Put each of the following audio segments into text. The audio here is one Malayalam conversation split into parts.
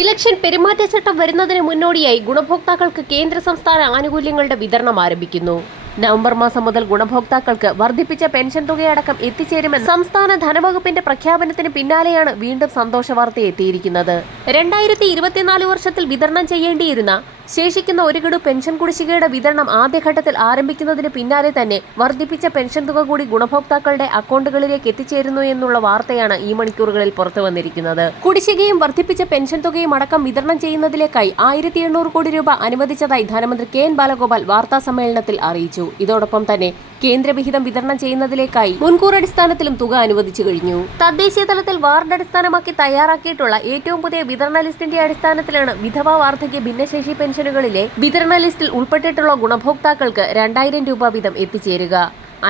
ഇലക്ഷൻ പെരുമാറ്റച്ചട്ടം വരുന്നതിന് മുന്നോടിയായി ഗുണഭോക്താക്കൾക്ക് കേന്ദ്ര സംസ്ഥാന ആനുകൂല്യങ്ങളുടെ വിതരണം ആരംഭിക്കുന്നു. നവംബർ മാസം മുതൽ ഗുണഭോക്താക്കൾക്ക് വർദ്ധിപ്പിച്ച പെൻഷൻ തുകയടക്കം എത്തിച്ചേരുമെന്ന് സംസ്ഥാന ധനവകുപ്പിന്റെ പ്രഖ്യാപനത്തിന് പിന്നാലെയാണ് വീണ്ടും സന്തോഷ വാർത്ത എത്തിയിരിക്കുന്നത്. രണ്ടായിരത്തി ഇരുപത്തിനാല് വർഷത്തിൽ വിതരണം ചെയ്യേണ്ടിയിരുന്ന ശേഷിക്കുന്ന ഒരു ഗഡു പെൻഷൻ കുടിശ്ശികയുടെ വിതരണം ആദ്യഘട്ടത്തിൽ ആരംഭിക്കുന്നതിന് പിന്നാലെ തന്നെ വർദ്ധിപ്പിച്ച പെൻഷൻ തുക കൂടി ഗുണഭോക്താക്കളുടെ അക്കൗണ്ടുകളിലേക്ക് എത്തിച്ചേരുന്നു എന്നുള്ള വാർത്തയാണ് ഈ മണിക്കൂറുകളിൽ പുറത്തു വന്നിരിക്കുന്നത്. കുടിശ്ശികയും വർദ്ധിപ്പിച്ച പെൻഷൻ തുകയും അടക്കം വിതരണം ചെയ്യുന്നതിലേക്കായി ആയിരത്തി കോടി രൂപ അനുവദിച്ചതായി ധനമന്ത്രി കെ എൻ ബാലഗോപാൽ വാർത്താസമ്മേളനത്തിൽ അറിയിച്ചു. ഇതോടൊപ്പം തന്നെ കേന്ദ്രവിഹിതം വിതരണം ചെയ്യുന്നതിലേക്കായി മുൻകൂർ അടിസ്ഥാനത്തിലും തുക അനുവദിച്ചു കഴിഞ്ഞു. തദ്ദേശീയ തലത്തിൽ വാർഡ് അടിസ്ഥാനമാക്കി തയ്യാറാക്കിയിട്ടുള്ള ഏറ്റവും പുതിയ വിതരണ ലിസ്റ്റിന്റെ അടിസ്ഥാനത്തിലാണ് വിധവ വാർദ്ധക്യ ഭിന്നശേഷി പെൻഷനുകളിലെ വിതരണ ലിസ്റ്റിൽ ഉൾപ്പെട്ടിട്ടുള്ള ഗുണഭോക്താക്കൾക്ക് രണ്ടായിരം രൂപ വീതം എത്തിച്ചേരുക.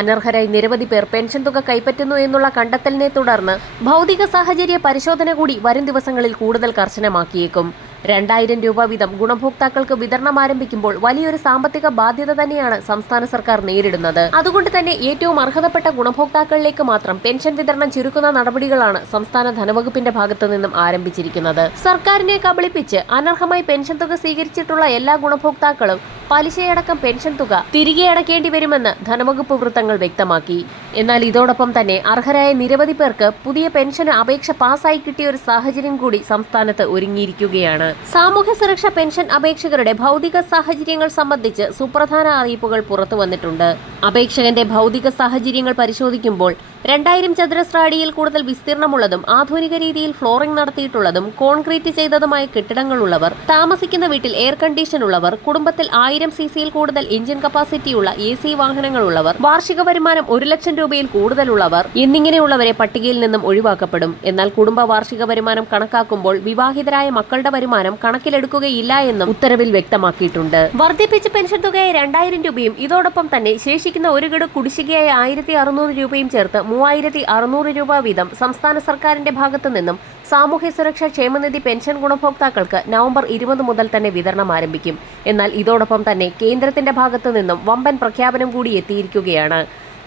അനർഹരായി നിരവധി പേർ പെൻഷൻ തുക കൈപ്പറ്റുന്നു എന്നുള്ള കണ്ടെത്തലിനെ തുടർന്ന് ഭൗതിക സാഹചര്യ പരിശോധന കൂടി വരും ദിവസങ്ങളിൽ കൂടുതൽ കർശനമാക്കിയേക്കും. രണ്ടായിരം രൂപ വീതം ഗുണഭോക്താക്കൾക്ക് വിതരണം ആരംഭിക്കുമ്പോൾ വലിയൊരു സാമ്പത്തിക ബാധ്യത തന്നെയാണ് സംസ്ഥാന സർക്കാർ നേരിടുന്നത്. അതുകൊണ്ട് തന്നെ ഏറ്റവും അർഹതപ്പെട്ട ഗുണഭോക്താക്കളിലേക്ക് മാത്രം പെൻഷൻ വിതരണം ചുരുക്കുന്ന നടപടികളാണ് സംസ്ഥാന ധനവകുപ്പിന്റെ ഭാഗത്തു നിന്നും ആരംഭിച്ചിരിക്കുന്നത്. സർക്കാരിനെ കബളിപ്പിച്ച് അനർഹമായി പെൻഷൻ തുക സ്വീകരിച്ചിട്ടുള്ള എല്ലാ ഗുണഭോക്താക്കളും പലിശയടക്കം പെൻഷൻ തുക തിരികെ അടക്കേണ്ടി വരുമെന്ന് ധനവകുപ്പ് വൃത്തങ്ങൾ വ്യക്തമാക്കി. എന്നാൽ ഇതോടൊപ്പം തന്നെ അർഹരായ നിരവധി പേർക്ക് പുതിയ പെൻഷൻ അപേക്ഷ പാസ്സായി കിട്ടിയ ഒരു സാഹചര്യം കൂടി സംസ്ഥാനത്ത് ഒരുങ്ങിയിരിക്കുകയാണ്. സാമൂഹ്യ സുരക്ഷാ പെൻഷൻ അപേക്ഷകരുടെ ഭൗതിക സാഹചര്യങ്ങൾ സംബന്ധിച്ച് സുപ്രധാന അറിയിപ്പുകൾ പുറത്തു വന്നിട്ടുണ്ട്. അപേക്ഷകന്റെ ഭൗതിക സാഹചര്യങ്ങൾ പരിശോധിക്കുമ്പോൾ രണ്ടായിരം ചതുരശ്ര അടിയിൽ കൂടുതൽ വിസ്തീർണമുള്ളതും ആധുനിക രീതിയിൽ ഫ്ലോറിംഗ് നടത്തിയിട്ടുള്ളതും കോൺക്രീറ്റ് ചെയ്തതുമായ കെട്ടിടങ്ങളുള്ളവർ താമസിക്കുന്ന വീട്ടിൽ എയർ കണ്ടീഷൻ ഉള്ളവർ കുടുംബത്തിൽ ആയിരം സി സിയിൽ കൂടുതൽ എഞ്ചിൻ കപ്പാസിറ്റിയുള്ള എ സി വാഹനങ്ങളുള്ളവർ വാർഷിക വരുമാനം ഒരു ലക്ഷം രൂപയിൽ കൂടുതലുള്ളവർ എന്നിങ്ങനെയുള്ളവരെ പട്ടികയിൽ നിന്നും ഒഴിവാക്കപ്പെടും. എന്നാൽ കുടുംബ വാർഷിക വരുമാനം കണക്കാക്കുമ്പോൾ വിവാഹിതരായ മക്കളുടെ വരുമാനം കണക്കിലെടുക്കുകയില്ല എന്നും ഉത്തരവിൽ വ്യക്തമാക്കിയിട്ടുണ്ട്. വർദ്ധിപ്പിച്ച പെൻഷൻ തുകയെ രണ്ടായിരം രൂപയും ഇതോടൊപ്പം തന്നെ ശേഷിക്കുന്ന ഒരു ഗഡു കുടിശ്ശികയായ ആയിരത്തി അറുന്നൂറ് രൂപയും ചേർത്ത് മൂവായിരത്തി അറുന്നൂറ് രൂപ വീതം സംസ്ഥാന സർക്കാരിന്റെ ഭാഗത്തു നിന്നും സാമൂഹ്യ സുരക്ഷാ ക്ഷേമനിധി പെൻഷൻ ഗുണഭോക്താക്കൾക്ക് നവംബർ ഇരുപത് മുതൽ തന്നെ വിതരണം ആരംഭിക്കും. എന്നാൽ ഇതോടൊപ്പം തന്നെ കേന്ദ്രത്തിന്റെ ഭാഗത്തു നിന്നും വമ്പൻ പ്രഖ്യാപനം കൂടി എത്തിയിരിക്കുകയാണ്.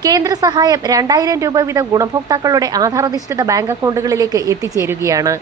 കേന്ദ്ര സഹായം രണ്ടായിരം രൂപ വീതം ഗുണഭോക്താക്കളുടെ ആധാരധിഷ്ഠിത ബാങ്ക് അക്കൗണ്ടുകളിലേക്ക് എത്തിച്ചേരുകയാണ്.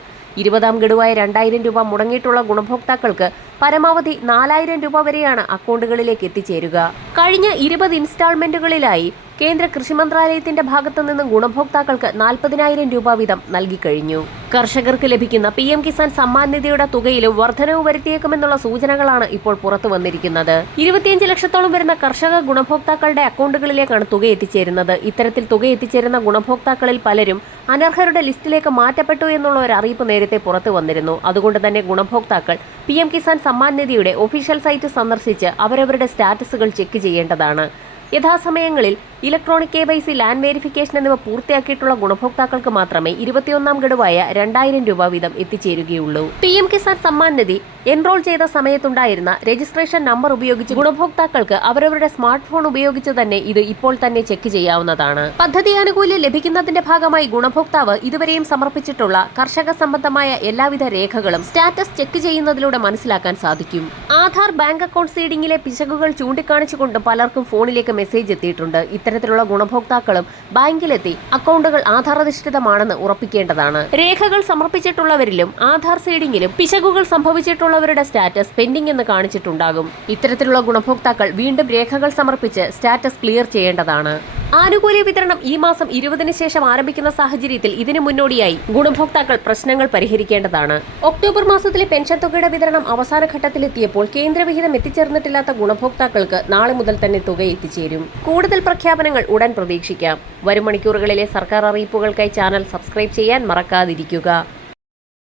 ഇരുപതാം ഗഡുവായ രണ്ടായിരം രൂപ മുടങ്ങിയിട്ടുള്ള ഗുണഭോക്താക്കൾക്ക് പരമാവധി നാലായിരം രൂപ വരെയാണ് അക്കൗണ്ടുകളിലേക്ക് എത്തിച്ചേരുക. കഴിഞ്ഞ ഇരുപത് ഇൻസ്റ്റാൾമെന്റുകളിലായി കേന്ദ്ര കൃഷി മന്ത്രാലയത്തിന്റെ ഭാഗത്തു നിന്നും ഗുണഭോക്താക്കൾക്ക് നാൽപ്പതിനായിരം രൂപ വീതം നൽകിക്കഴിഞ്ഞു കർഷകർക്ക് ലഭിക്കുന്ന പി എം കിസാൻ സമ്മാൻ നിധിയുടെ തുകയിലും വർധനവ് വരുത്തിയേക്കുമെന്നുള്ള സൂചനകളാണ് ഇപ്പോൾ പുറത്തു വന്നിരിക്കുന്നത്. ഇരുപത്തിയഞ്ച് ലക്ഷത്തോളം വരുന്ന കർഷക ഗുണഭോക്താക്കളുടെ അക്കൗണ്ടുകളിലേക്കാണ് തുക എത്തിച്ചേരുന്നത്. ഇത്തരത്തിൽ തുക എത്തിച്ചേരുന്ന ഗുണഭോക്താക്കളിൽ പലരും അനർഹരുടെ ലിസ്റ്റിലേക്ക് മാറ്റപ്പെട്ടു എന്നുള്ള ഒരു അറിയിപ്പ് നേരത്തെ പുറത്തു വന്നിരുന്നു. അതുകൊണ്ട് തന്നെ ഗുണഭോക്താക്കൾ പി എം കിസാൻ സമ്മാൻ നിധിയുടെ ഒഫീഷ്യൽ സൈറ്റ് സന്ദർശിച്ച് അവരവരുടെ സ്റ്റാറ്റസുകൾ ചെക്ക് ചെയ്യേണ്ടതാണ്. യഥാസമയങ്ങളിൽ electronic K Y C land verification എന്നിവ പൂർത്തിയാക്കിയിട്ടുള്ള ഗുണഭോക്താക്കൾക്ക് മാത്രമേ ഇരുപത്തിയൊന്നാം ഗഡുവായ രണ്ടായിരം രൂപ വീതം എത്തിച്ചേരുകയുള്ളൂ. P M Kisan Samman Nidhi enrol ചെയ്ത സമയത്തുണ്ടായിരുന്ന രജിസ്ട്രേഷൻ നമ്പർ ഉപയോഗിച്ച് ഗുണഭോക്താക്കൾക്ക് അവരവരുടെ സ്മാർട്ട് ഫോൺ ഉപയോഗിച്ച് തന്നെ ഇത് ഇപ്പോൾ തന്നെ ചെക്ക് ചെയ്യാവുന്നതാണ്. പദ്ധതി ആനുകൂല്യം ലഭിക്കുന്നതിന്റെ ഭാഗമായി ഗുണഭോക്താവ് ഇതുവരെയും സമർപ്പിച്ചിട്ടുള്ള കർഷക സംബന്ധമായ എല്ലാവിധ രേഖകളും സ്റ്റാറ്റസ് ചെക്ക് ചെയ്യുന്നതിലൂടെ മനസ്സിലാക്കാൻ സാധിക്കും. ആധാർ ബാങ്ക് അക്കൗണ്ട് സീഡിംഗിലെ പിശകുകൾ ചൂണ്ടിക്കാണിച്ചുകൊണ്ട് പലർക്കും ഫോണിലേക്ക് മെസ്സേജ് എത്തിയിട്ടുണ്ട്. ഇത്തരത്തിലുള്ള ഗുണഭോക്താക്കളും ബാങ്കിലെത്തി അക്കൗണ്ടുകൾ ആധാരധിഷ്ഠിതമാണെന്ന് ഉറപ്പിക്കേണ്ടതാണ്. രേഖകൾ സമർപ്പിച്ചിട്ടുള്ളവരിലും ആധാർ സീഡിംഗിലും പിശകുകൾ സംഭവിച്ചിട്ടുള്ളവരുടെ സ്റ്റാറ്റസ് പെൻഡിംഗ് എന്ന് കാണിച്ചിട്ടുണ്ടാകും. ഇത്തരത്തിലുള്ള ഗുണഭോക്താക്കൾ വീണ്ടും രേഖകൾ സമർപ്പിച്ച് സ്റ്റാറ്റസ് ക്ലിയർ ചെയ്യേണ്ടതാണ്. ആനുകൂല്യ വിതരണം ഈ മാസം ഇരുപതിന് ശേഷം ആരംഭിക്കുന്ന സാഹചര്യത്തിൽ ഇതിനു മുന്നോടിയായി ഗുണഭോക്താക്കൾ പ്രശ്നങ്ങൾ പരിഹരിക്കേണ്ടതാണ്. ഒക്ടോബർ മാസത്തിലെ പെൻഷൻ തുകയുടെ വിതരണം അവസാന ഘട്ടത്തിലെത്തിയപ്പോൾ കേന്ദ്രവിഹിതം എത്തിച്ചേർന്നിട്ടില്ലാത്ത ഗുണഭോക്താക്കൾക്ക് നാളെ മുതൽ തന്നെ തുക എത്തിച്ചേരും. കൂടുതൽ പ്രഖ്യാപനങ്ങൾ ഉടൻ പ്രതീക്ഷിക്കാം. വരും മണിക്കൂറുകളിലെ സർക്കാർ അറിയിപ്പുകൾക്കായി ചാനൽ സബ്സ്ക്രൈബ് ചെയ്യാൻ മറക്കാതിരിക്കുക.